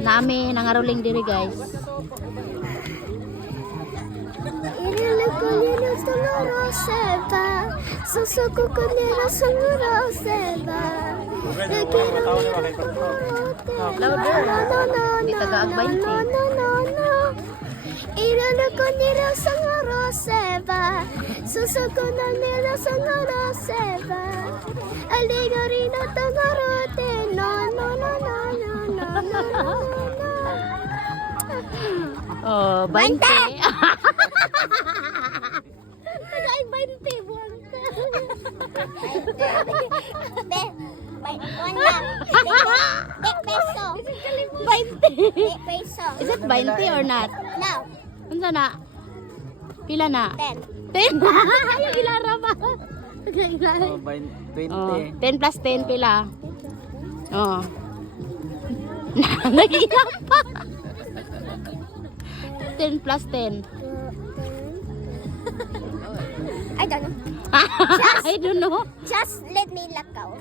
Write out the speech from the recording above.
Nami nangaruling diri guys. Susuko ko nila sa Roseva. Louder. May taga-agbay si. Ilala ko nila sa Roseva. Susuko na nila sa Roseva. Aliga rin at ang arote. No, no, no, no, no, no, no, no. Oh, 20. Ay, 20. Buwan ka. 1 lang. Peso. 20. Peso. Is it 20 or not? No. Unsa na? Pila na? 10. 10. Yung ilara ba? Oh, 20. Oh, 10 plus 10 pila? Oh. Nag-iyak pa. 10 plus 10. I don't know. I don't know. Just let me let go.